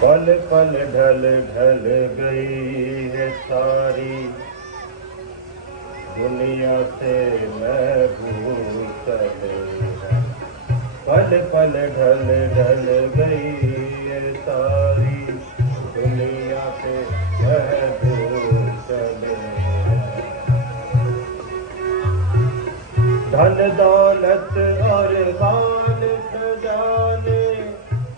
पल पल ढल ढल गई है सारी दुनिया से मैं भूल चले। पल पल ढल ढल गई है सारी दुनिया से मैं भूल चले। धन दौलत और मान खजाने,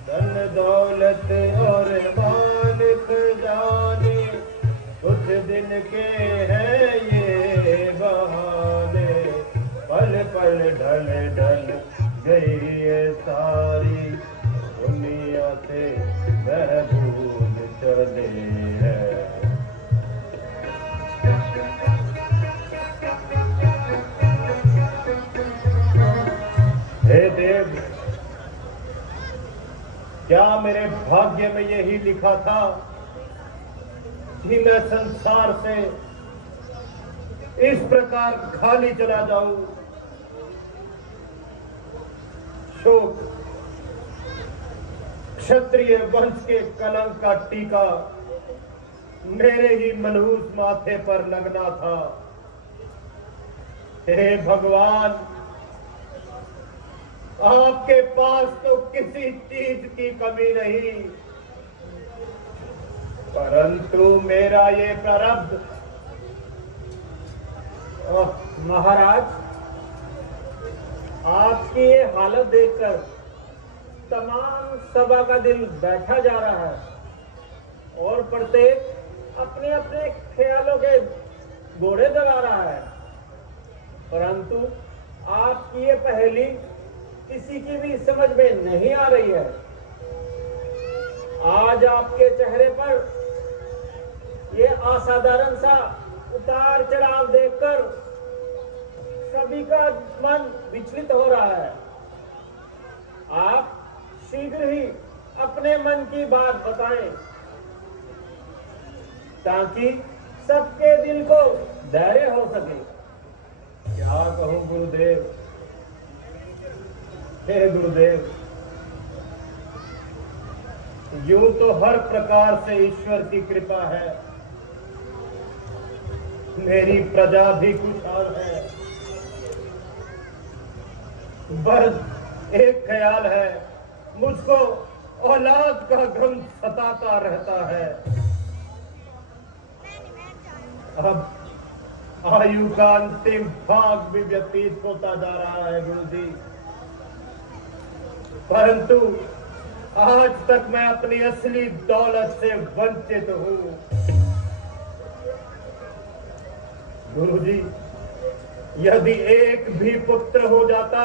धन दौलत और मान खजाने कुछ दिन के हैं ये बहाने। पल पल ढल ढल गई है सारी दुनिया से वह भूल चले हैं। हे देव, क्या मेरे भाग्य में यही लिखा था कि मैं संसार से इस प्रकार खाली चला जाऊं? शोक क्षत्रिय वंश के कलंक का टीका मेरे ही मनहूस माथे पर लगना था। हे भगवान, आपके पास तो किसी चीज की कमी नहीं, परंतु मेरा ये प्रारब्ध। महाराज, आपकी ये हालत देखकर तमाम सभा का दिल बैठा जा रहा है और प्रत्येक अपने अपने ख्यालों के घोड़े दबा रहा है, परंतु आपकी ये पहेली किसी की भी समझ में नहीं आ रही है। आज आपके चेहरे पर ये असाधारण सा उतार चढ़ाव देखकर सभी का मन विचलित हो रहा है। आप शीघ्र ही अपने मन की बात बताएं ताकि सबके दिल को धैर्य हो सके। क्या कहूं गुरुदेव? हे गुरुदेव, यूं तो हर प्रकार से ईश्वर की कृपा है, मेरी प्रजा भी खुशहाल है, बस एक ख्याल है, मुझको औलाद का गम सताता रहता है। अब आयु का अंतिम भाग भी व्यतीत होता जा रहा है गुरुजी, परंतु आज तक मैं अपनी असली दौलत से वंचित हूं। गुरुजी, यदि एक भी पुत्र हो जाता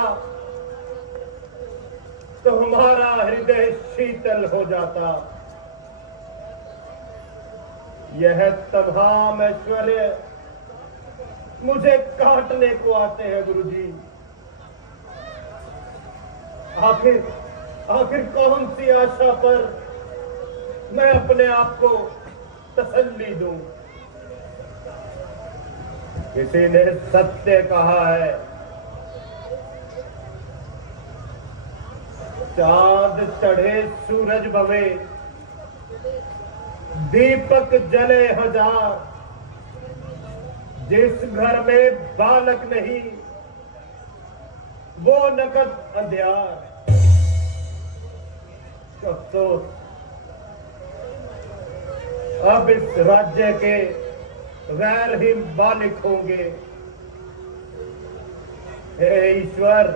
तो हमारा हृदय शीतल हो जाता। यह तमाम ऐश्वर्य मुझे काटने को आते हैं गुरुजी। आखिर कौन सी आशा पर मैं अपने आप को तसल्ली दूं? किसी ने सत्य कहा है, चांद चढ़े सूरज बवे, दीपक जले हजार, जिस घर में बालक नहीं वो नकद अंधियार। अफसोस, अब इस राज्य के गैर ही मालिक होंगे। हे ईश्वर,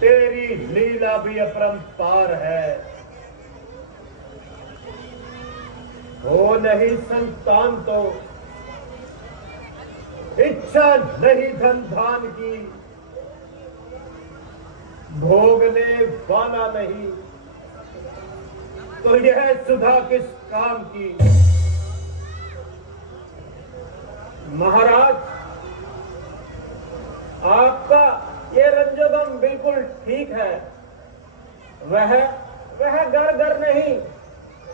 तेरी लीला भी अपरंपार है। हो नहीं संतान तो इच्छा नहीं धन धान की, भोगने वाला नहीं तो यह सुधा किस काम की। महाराज, आपका ये रंजोगम बिल्कुल ठीक है। वह घर घर नहीं,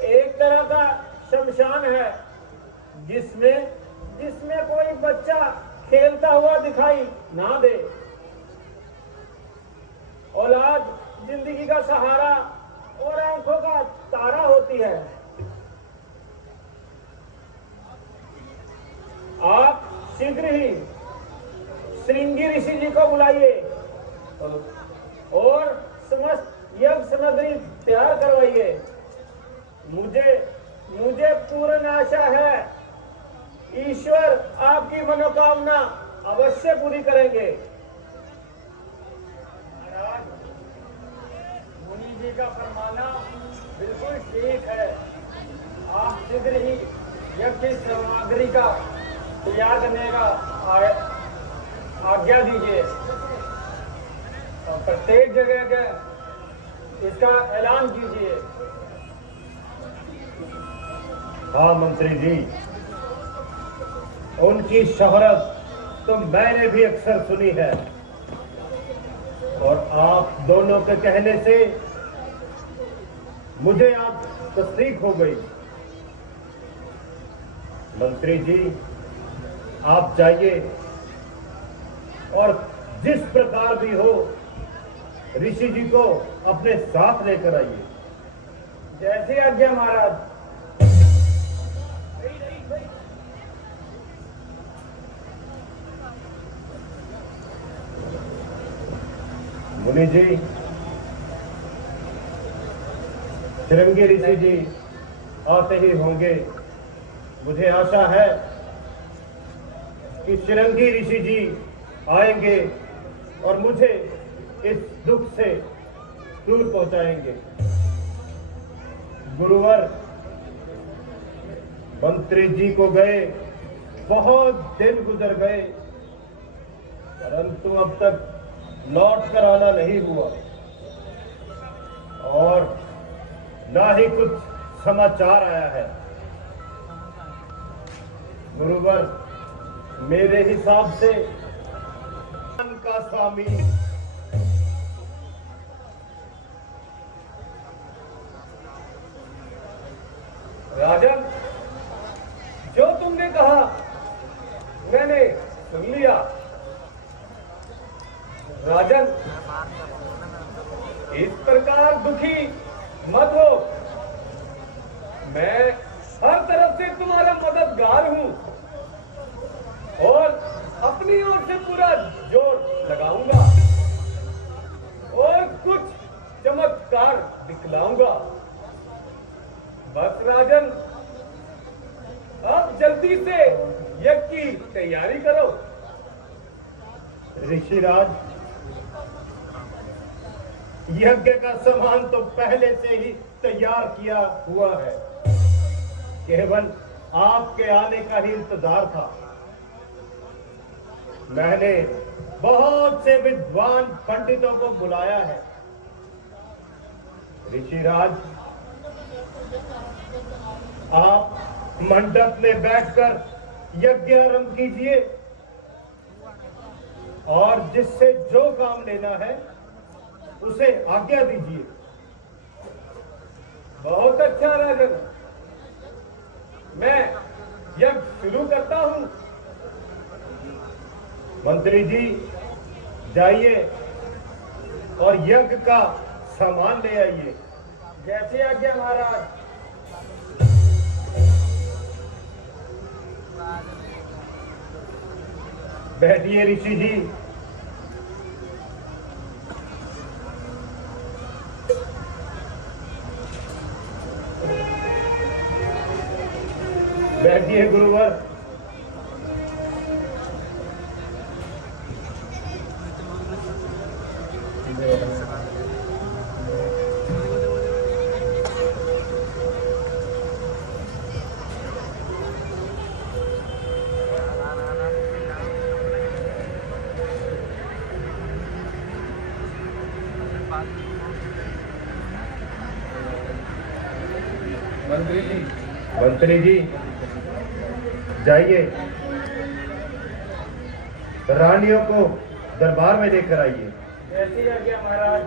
एक तरह का शमशान है जिसमें कोई बच्चा खेलता हुआ दिखाई ना दे। औलाद जिंदगी का सहारा और आंखों का तारा होती होती है। आप शीघ्र ही श्रृंगी ऋषि जी को बुलाइए और समस्त यज्ञ सामग्री तैयार करवाइए। मुझे पूर्ण आशा है ईश्वर आपकी मनोकामना अवश्य पूरी करेंगे। महाराज, मुनि जी का फरमाना बिल्कुल ठीक है। आप शीघ्र ही यज्ञ की सामग्री का तैयार करने का आज्ञा दीजिए और प्रत्येक जगह के इसका ऐलान कीजिए। हाँ मंत्री जी, उनकी शोहरत तो मैंने भी अक्सर सुनी है और आप दोनों के कहने से मुझे आज तस्दीक हो गई। मंत्री जी, आप जाइए और जिस प्रकार भी हो ऋषि जी को अपने साथ लेकर आइए। जैसे आज्ञा महाराज। मुनि जी, श्रृंगी ऋषि जी आते ही होंगे। मुझे आशा है कि श्रृंगी ऋषि जी आएंगे और मुझे इस दुख से दूर पहुंचाएंगे। गुरुवर, मंत्री जी को गए बहुत दिन गुजर गए, परंतु अब तक लौट कर आना नहीं हुआ और ना ही कुछ समाचार आया है। गुरुवर, मेरे हिसाब से का स्वामी राजन, जो तुमने कहा मैंने सुन लिया। राजन, इस प्रकार दुखी मत हो। मैं हर तरफ से तुम्हारा मददगार हूं और अपनी ओर से पूरा जोर लगाऊंगा और कुछ चमत्कार दिखलाऊंगा। बस राजन, अब जल्दी से यज्ञ की तैयारी करो। ऋषिराज, यज्ञ का सामान तो पहले से ही तैयार किया हुआ है, केवल आपके आने का ही इंतजार था। मैंने बहुत से विद्वान पंडितों को बुलाया है। ऋषिराज, आप मंडप में बैठकर यज्ञ आरंभ कीजिए और जिससे जो काम लेना है उसे आज्ञा दीजिए। बहुत अच्छा राजन, मैं यज्ञ शुरू करता हूं। मंत्री जी, जाइए और यज्ञ का सामान ले आइए। जैसे आज्ञा महाराज। बैठिए ऋषि जी। बैठिए गुरुवर। मंत्री जी, जाइए, रानियों को दरबार में लेकर आइए। जैसी आज्ञा महाराज।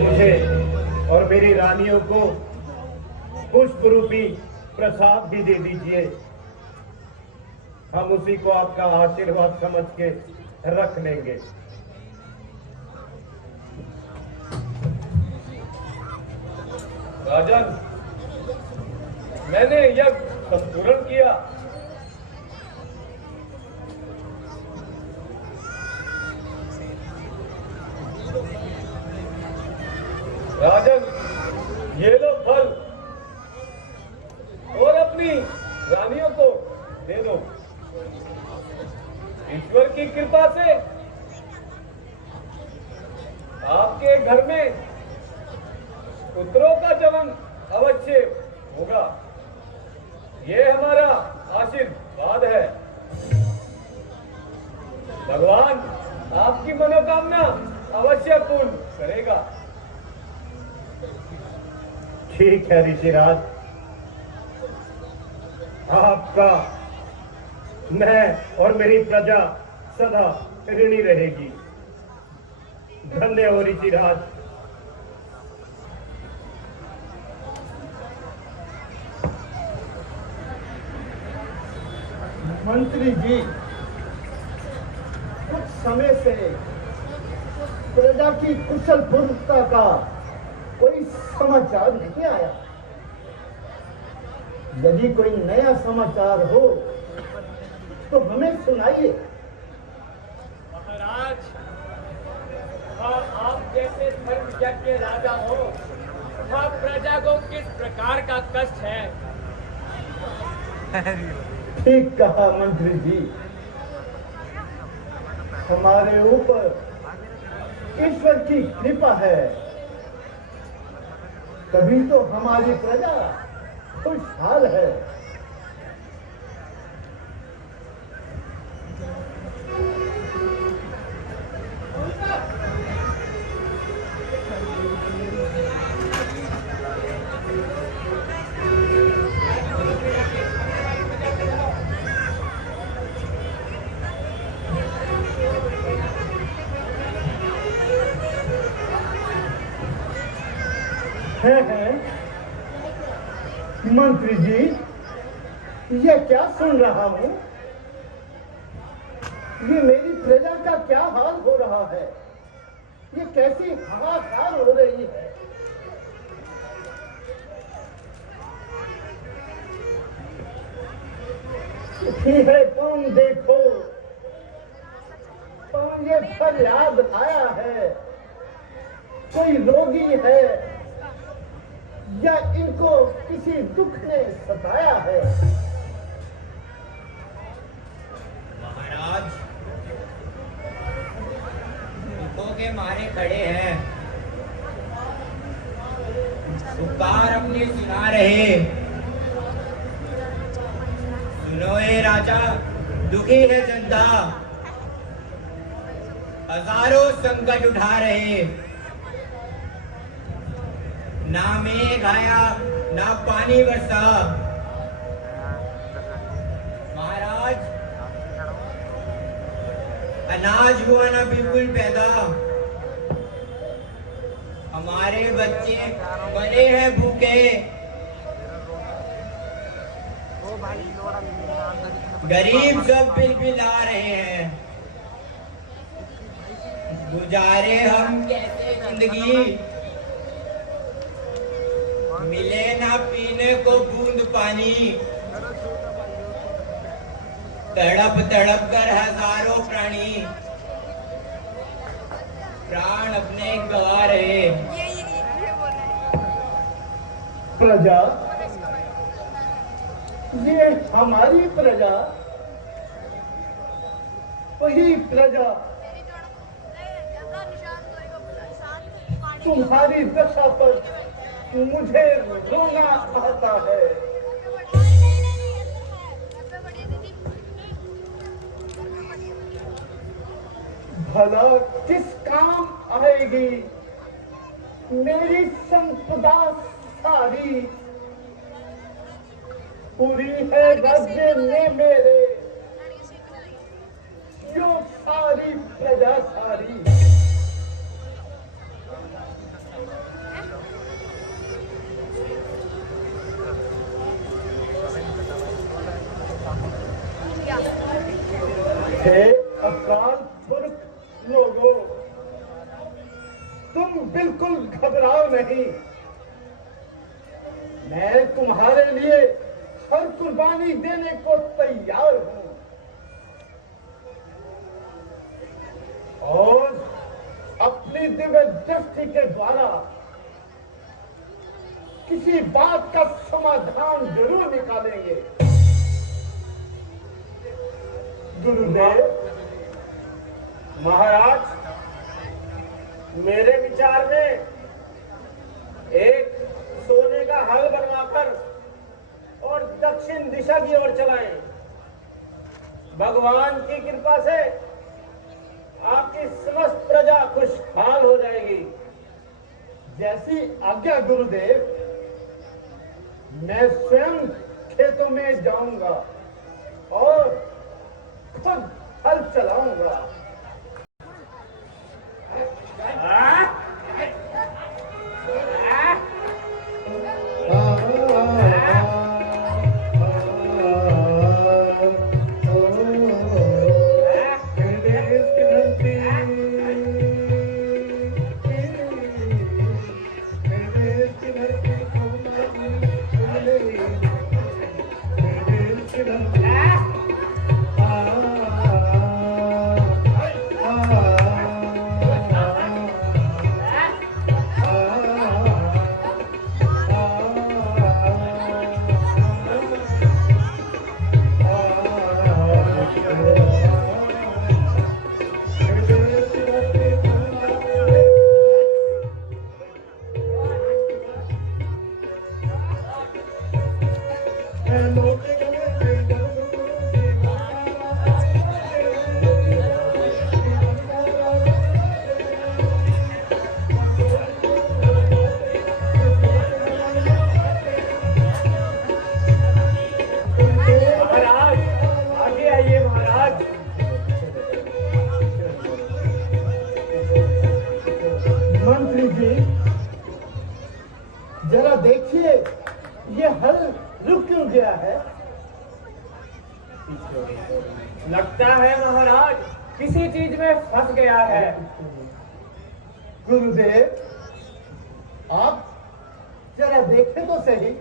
मुझे और मेरी रानियों को पुष्प रूपी प्रसाद भी दे दीजिए। हम उसी को आपका आशीर्वाद समझ के रख लेंगे। राजन, मैंने यज्ञ संपूर्ण किया। राजन, ये लो फल और अपनी रानियों को दे दो। ईश्वर की कृपा से आपके घर में पुत्रों का जन्म अवश्य होगा। ये हमारा आशीर्वाद है। भगवान आपकी मनोकामना अवश्य पूर्ण करेगा। ठीक है ऋषिराज, आपका मैं और मेरी प्रजा सदा ऋणी रहेगी। धन्य हो ऋषिराज। मंत्री जी, कुछ समय से प्रजा की कुशल पूर्वता का कोई समाचार नहीं आया। यदि कोई नया समाचार हो तो हमें सुनाइए। महाराज, आप जैसे धर्मज्ञ के राजा हो, वहाँ प्रजा को किस प्रकार का कष्ट है? ठीक कहा मंत्री जी, हमारे ऊपर ईश्वर की कृपा है, तभी तो हमारी प्रजा खुशहाल है। है मंत्री जी, ये क्या सुन रहा हूं? ये मेरी प्रजा का क्या हाल हो रहा है? ये कैसी हाहाकार हो रही है? है तुम देखो, तुम ये फरियाद आया है, कोई रोगी है या इनको किसी दुख ने सताया है? महाराज, दुखों के मारे खड़े हैं, पुकार अपनी सुना रहे। सुनो ये राजा, दुखी है जनता, हजारों संकट उठा रहे। ना मेघ आया, ना पानी बरसा। महाराज, अनाज हुआ ना बिल्कुल पैदा। हमारे बच्चे बने हैं भूखे। गरीब सब बिलबिला रहे हैं। गुजारे हम कैसे जिंदगी, मिले ना पीने को बूंद पानी। तड़प तड़प कर हजारों प्राणी प्राण अपने गवा रहे। प्रजा, ये हमारी प्रजा, वही प्रजा तुम्हारी दशा पर मुझे रोना आता है। भला किस काम आएगी मेरी संपदा सारी? पूरी है राज्य में मेरे जो सारी प्रजा सारी। हे अकाल पुरख लोगों, तुम बिल्कुल घबराओ नहीं। मैं तुम्हारे लिए हर कुर्बानी देने को तैयार हूं और अपनी दिव्य दृष्टि के द्वारा किसी बात का समाधान जरूर निकालेंगे। गुरुदेव, महाराज, मेरे विचार में एक सोने का हल बनवाकर और दक्षिण दिशा की ओर चलाएं। भगवान की कृपा से आपकी समस्त प्रजा खुशहाल हो जाएगी। जैसी आज्ञा गुरुदेव। मैं स्वयं खेतों में जाऊंगा और खुद हल चलाऊंगा। किसी चीज में फंस गया है। गुरुदेव, आप जरा देखें तो सही।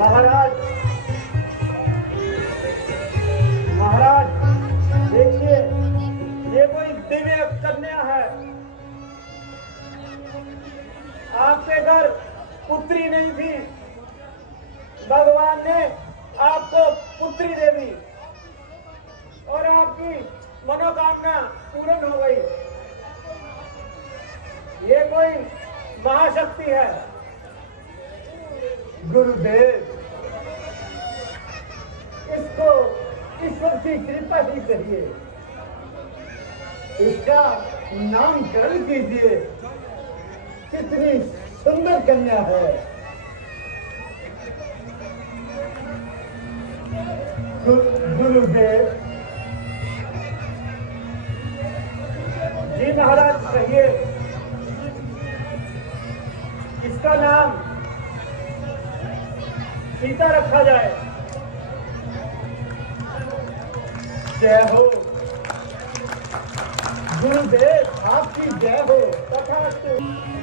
महाराज, महाराज देखिए, ये कोई दिव्य कन्या है। आपके घर पुत्री नहीं थी, भगवान ने आपको पुत्री दे दी और आपकी मनोकामना पूर्ण हो गई। ये कोई महाशक्ति है। गुरुदेव, इसको ईश्वर की कृपा ही कहिए। इसका नामकरण कीजिए। कितनी सुंदर कन्या है। गुरुदेव। जी महाराज, कहिए। इसका नाम सीता रखा जाए। जय हो गुरुदेव, आपकी जय हो। तथास्तु।